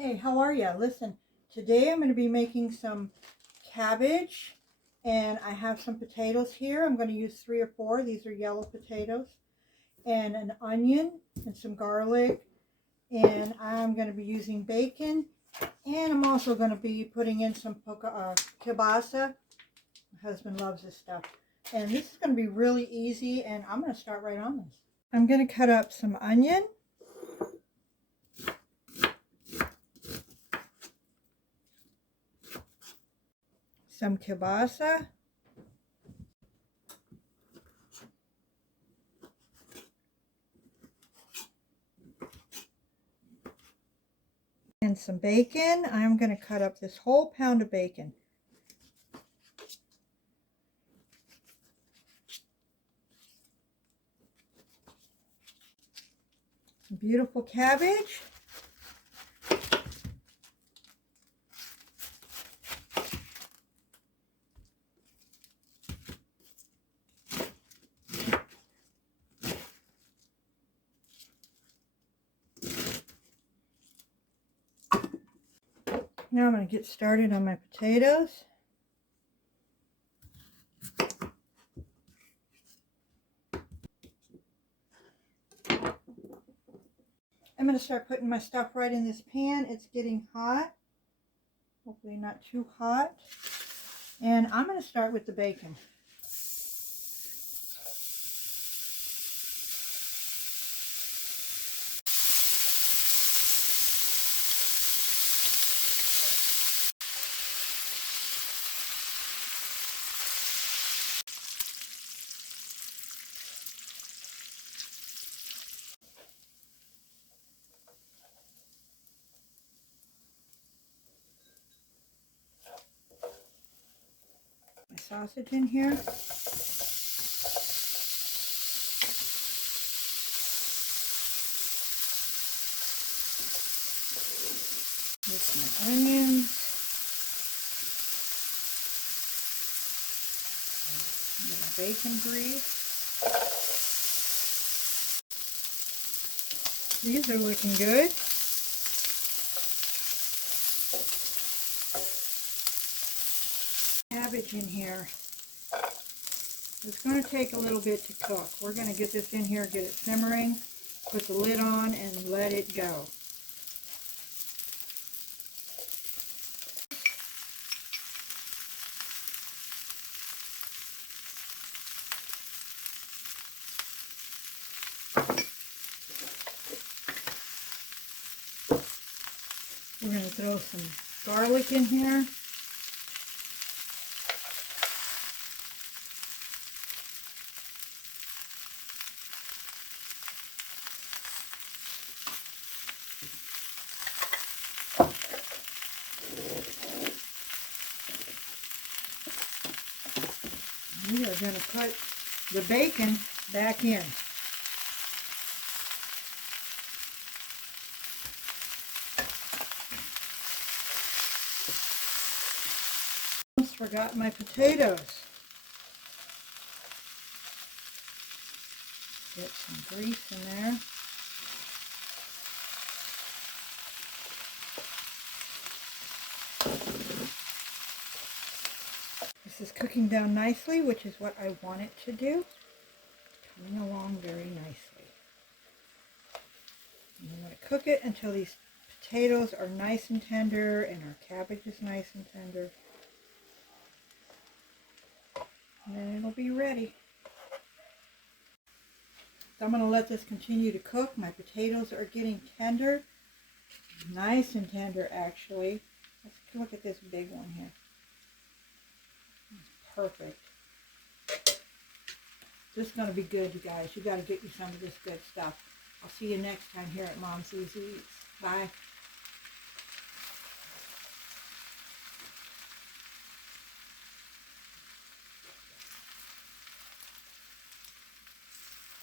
Hey, how are you? Listen, today I'm going to be making some cabbage, and I have some potatoes here. I'm going to use 3 or 4. These are yellow potatoes, and an onion and some garlic, and I'm going to be using bacon, and I'm also going to be putting in some kielbasa. My husband loves this stuff, and this is going to be really easy, and I'm going to start right on this. I'm going to cut up some onion. Some kielbasa, and some bacon. I'm going to cut up this whole pound of bacon. Some beautiful cabbage. Now I'm going to get started on my potatoes. I'm going to start putting my stuff right in this pan. It's getting hot. Hopefully not too hot. And I'm going to start with the bacon. My sausage in here. With my onions. And the bacon grease. These are looking good. Cabbage in here. It's going to take a little bit to cook. We're going to get this in here, get it simmering, put the lid on, and let it go. We're going to throw some garlic in here. We are going to put the bacon back in. Almost forgot my potatoes. Get some grease in there. This is cooking down nicely, which is what I want it to do. Coming along very nicely. And I'm going to cook it until these potatoes are nice and tender and our cabbage is nice and tender. And then it'll be ready. So I'm going to let this continue to cook. My potatoes are getting tender. Nice and tender, actually. Let's look at this big one here. It's perfect. This is going to be good, you guys. You got to get you some of this good stuff. I'll see you next time here at Mom's Easy Eats. Bye.